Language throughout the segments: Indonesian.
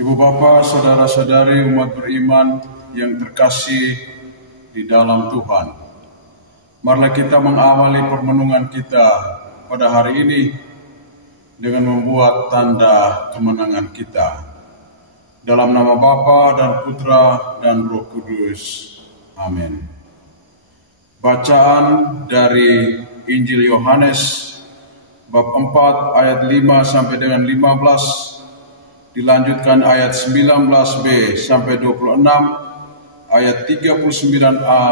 Ibu Bapa, saudara-saudari umat beriman yang terkasih di dalam Tuhan. Marilah kita mengawali permenungan kita pada hari ini dengan membuat tanda kemenangan kita. Dalam nama Bapa dan Putra dan Roh Kudus. Amin. Bacaan dari Injil Yohanes bab 4 ayat 5 sampai dengan 15. Dilanjutkan ayat 19b sampai 26, ayat 39a,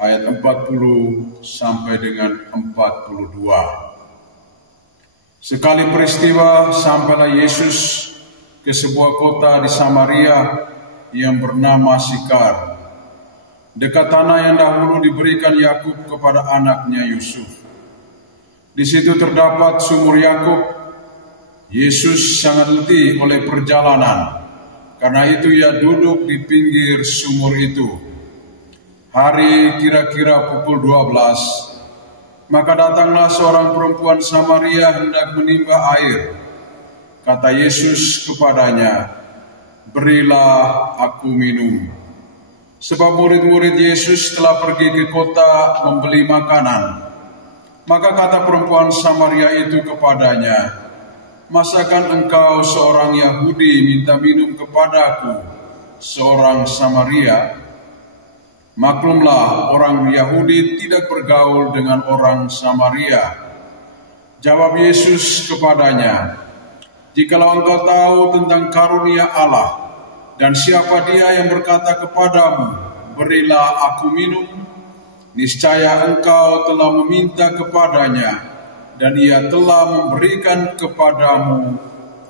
ayat 40 sampai dengan 42. Sekali peristiwa sampailah Yesus ke sebuah kota di Samaria yang bernama Sikar, dekat tanah yang dahulu diberikan Yakub kepada anaknya Yusuf. Di situ terdapat sumur Yakub. Yesus sangat letih oleh perjalanan, karena itu ia duduk di pinggir sumur itu. Hari kira-kira pukul 12, maka datanglah seorang perempuan Samaria hendak menimba air. Kata Yesus kepadanya, "Berilah aku minum." Sebab murid-murid Yesus telah pergi ke kota membeli makanan. Maka kata perempuan Samaria itu kepadanya, "Masakan engkau seorang Yahudi minta minum kepadaku, seorang Samaria?" Maklumlah, orang Yahudi tidak bergaul dengan orang Samaria. Jawab Yesus kepadanya, "Jikalau engkau tahu tentang karunia Allah, dan siapa dia yang berkata kepadamu, 'Berilah aku minum,' niscaya engkau telah meminta kepadanya, dan ia telah memberikan kepadamu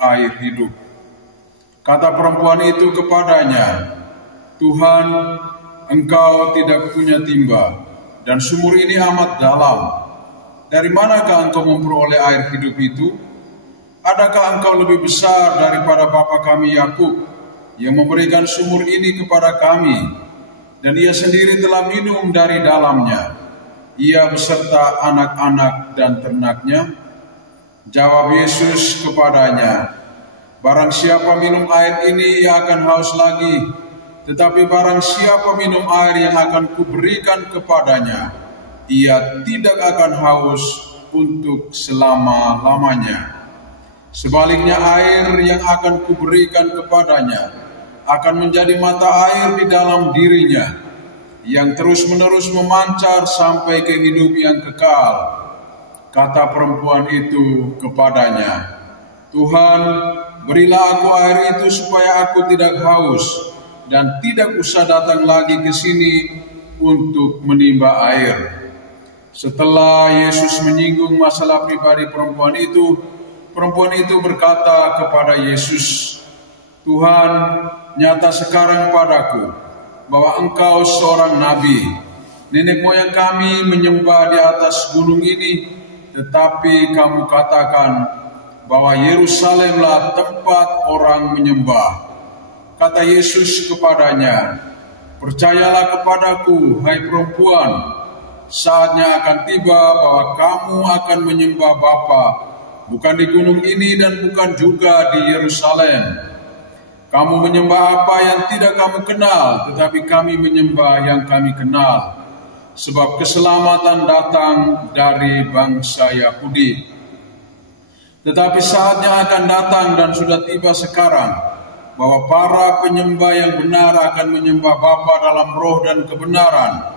air hidup." Kata perempuan itu kepadanya, "Tuhan, engkau tidak punya timba, dan sumur ini amat dalam. Dari manakah engkau memperoleh air hidup itu? Adakah engkau lebih besar daripada bapa kami Yakub, yang memberikan sumur ini kepada kami, dan ia sendiri telah minum dari dalamnya, ia beserta anak-anak dan ternaknya?" Jawab Yesus kepadanya, "Barang siapa minum air ini, ia akan haus lagi. Tetapi barang siapa minum air yang akan kuberikan kepadanya, ia tidak akan haus untuk selama-lamanya. Sebaliknya air yang akan kuberikan kepadanya akan menjadi mata air di dalam dirinya, yang terus-menerus memancar sampai ke hidup yang kekal." Kata perempuan itu kepadanya, "Tuhan, berilah aku air itu supaya aku tidak haus, dan tidak usah datang lagi ke sini untuk menimba air." Setelah Yesus menyinggung masalah pribadi perempuan itu berkata kepada Yesus, "Tuhan, nyata sekarang padaku bahwa engkau seorang nabi. Nenek moyang kami menyembah di atas gunung ini, tetapi kamu katakan bahwa Yerusalemlah tempat orang menyembah." Kata Yesus kepadanya, "Percayalah kepadaku, hai perempuan, saatnya akan tiba bahwa kamu akan menyembah Bapa, bukan di gunung ini dan bukan juga di Yerusalem. Kamu menyembah apa yang tidak kamu kenal, tetapi kami menyembah yang kami kenal, sebab keselamatan datang dari bangsa Yahudi. Tetapi saatnya akan datang dan sudah tiba sekarang, bahwa para penyembah yang benar akan menyembah Bapa dalam roh dan kebenaran,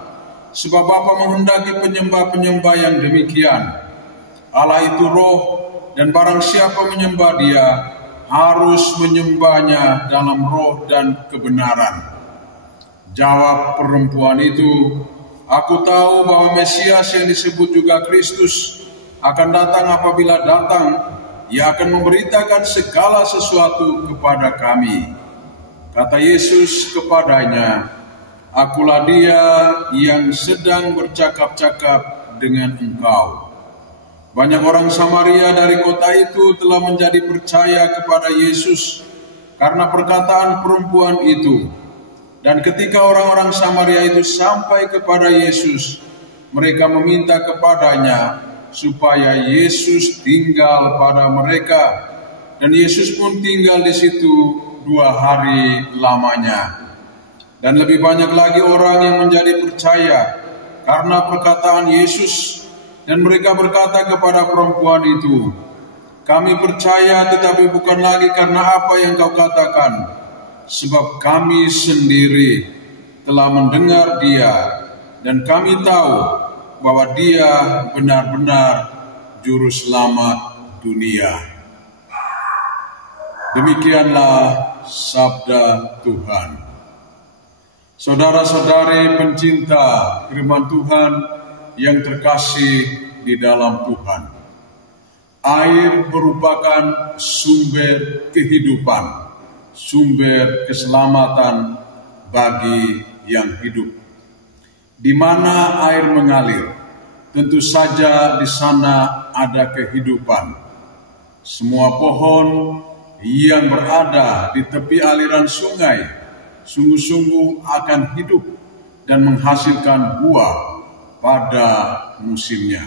sebab Bapa menghendaki penyembah-penyembah yang demikian. Allah itu roh, dan barang siapa menyembah Dia harus menyembahnya dalam roh dan kebenaran." Jawab perempuan itu, "Aku tahu bahwa Mesias yang disebut juga Kristus akan datang. Apabila datang, Ia akan memberitakan segala sesuatu kepada kami." Kata Yesus kepadanya, "Akulah Dia yang sedang bercakap-cakap dengan engkau." Banyak orang Samaria dari kota itu telah menjadi percaya kepada Yesus karena perkataan perempuan itu. Dan ketika orang-orang Samaria itu sampai kepada Yesus, mereka meminta kepadanya supaya Yesus tinggal pada mereka. Dan Yesus pun tinggal di situ 2 hari lamanya. Dan lebih banyak lagi orang yang menjadi percaya karena perkataan Yesus, dan mereka berkata kepada perempuan itu, "Kami percaya, tetapi bukan lagi karena apa yang kau katakan, sebab kami sendiri telah mendengar dia, dan kami tahu bahwa dia benar-benar juru selamat dunia." Demikianlah sabda Tuhan. Saudara-saudari pencinta firman Tuhan yang terkasih di dalam Tuhan, air merupakan sumber kehidupan, sumber keselamatan bagi yang hidup. Di mana air mengalir, tentu saja di sana ada kehidupan. Semua pohon yang berada di tepi aliran sungai sungguh-sungguh akan hidup dan menghasilkan buah pada musimnya.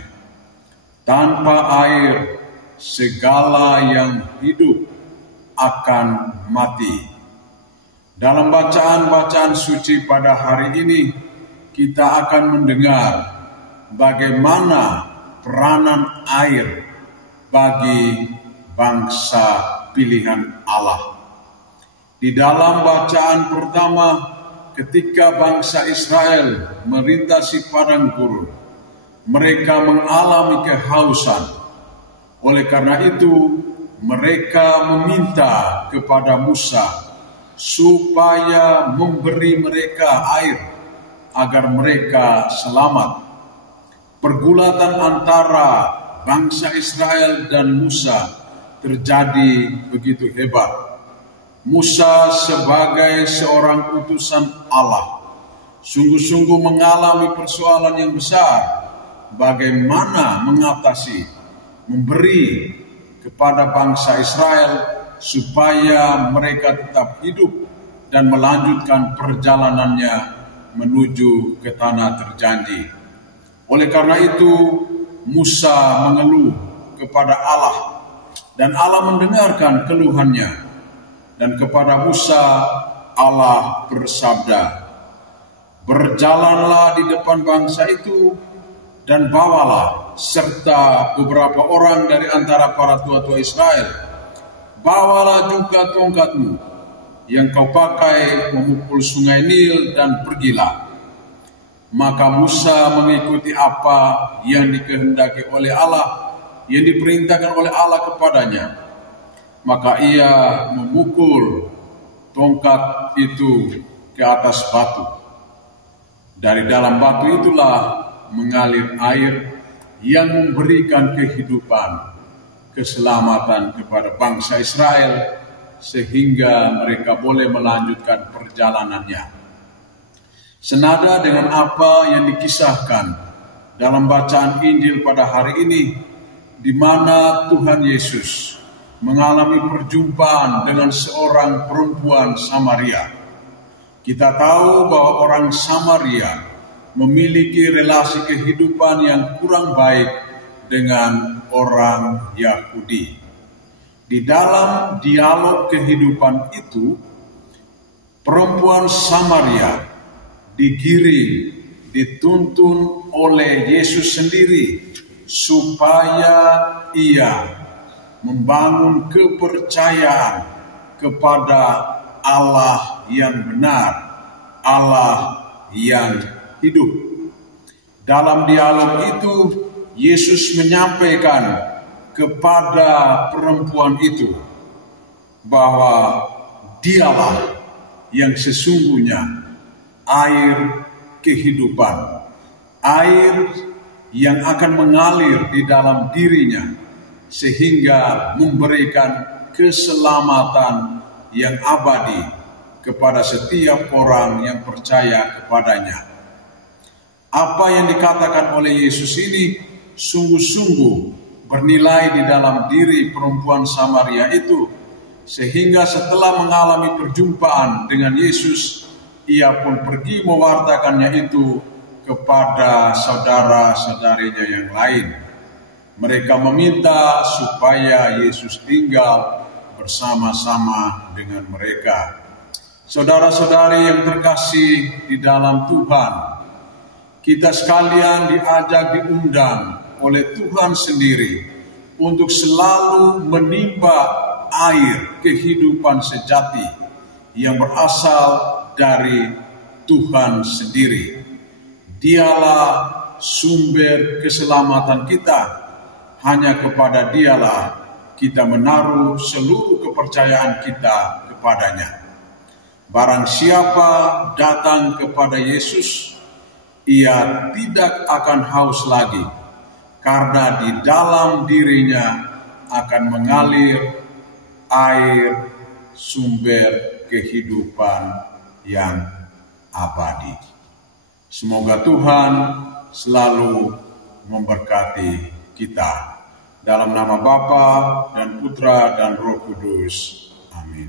Tanpa air, segala yang hidup akan mati. Dalam bacaan-bacaan suci pada hari ini, kita akan mendengar bagaimana peranan air bagi bangsa pilihan Allah. Di dalam bacaan pertama, ketika bangsa Israel melintasi padang gurun, mereka mengalami kehausan. Oleh karena itu, mereka meminta kepada Musa supaya memberi mereka air agar mereka selamat. Pergulatan antara bangsa Israel dan Musa terjadi begitu hebat. Musa sebagai seorang utusan Allah sungguh-sungguh mengalami persoalan yang besar, bagaimana mengatasi, memberi kepada bangsa Israel supaya mereka tetap hidup dan melanjutkan perjalanannya menuju ke tanah terjanji. Oleh karena itu, Musa mengeluh kepada Allah, dan Allah mendengarkan keluhannya. Dan kepada Musa Allah bersabda, "Berjalanlah di depan bangsa itu dan bawalah serta beberapa orang dari antara para tua-tua Israel. Bawalah juga tongkatmu yang kau pakai memukul sungai Nil dan pergilah." Maka Musa mengikuti apa yang dikehendaki oleh Allah, yang diperintahkan oleh Allah kepadanya. Maka ia memukul tongkat itu ke atas batu. Dari dalam batu itulah mengalir air yang memberikan kehidupan, keselamatan kepada bangsa Israel, sehingga mereka boleh melanjutkan perjalanannya. Senada dengan apa yang dikisahkan dalam bacaan Injil pada hari ini, di mana Tuhan Yesus mengalami perjumpaan dengan seorang perempuan Samaria. Kita tahu bahwa orang Samaria memiliki relasi kehidupan yang kurang baik dengan orang Yahudi. Di dalam dialog kehidupan itu, perempuan Samaria digiring, dituntun oleh Yesus sendiri supaya ia membangun kepercayaan kepada Allah yang benar, Allah yang hidup. Dalam dialog itu, Yesus menyampaikan kepada perempuan itu bahwa dialah yang sesungguhnya air kehidupan, air yang akan mengalir di dalam dirinya, sehingga memberikan keselamatan yang abadi kepada setiap orang yang percaya kepadanya. Apa yang dikatakan oleh Yesus ini sungguh-sungguh bernilai di dalam diri perempuan Samaria itu, sehingga setelah mengalami perjumpaan dengan Yesus, ia pun pergi mewartakannya itu kepada saudara-saudarinya yang lain. Mereka meminta supaya Yesus tinggal bersama-sama dengan mereka. Saudara-saudari yang terkasih di dalam Tuhan, kita sekalian diajak, diundang oleh Tuhan sendiri untuk selalu menimba air kehidupan sejati yang berasal dari Tuhan sendiri. Dialah sumber keselamatan kita. Hanya kepada Dialah kita menaruh seluruh kepercayaan kita kepadanya. Barang siapa datang kepada Yesus, ia tidak akan haus lagi, karena di dalam dirinya akan mengalir air sumber kehidupan yang abadi. Semoga Tuhan selalu memberkati kita. Dalam nama Bapa dan Putra dan Roh Kudus. Amin.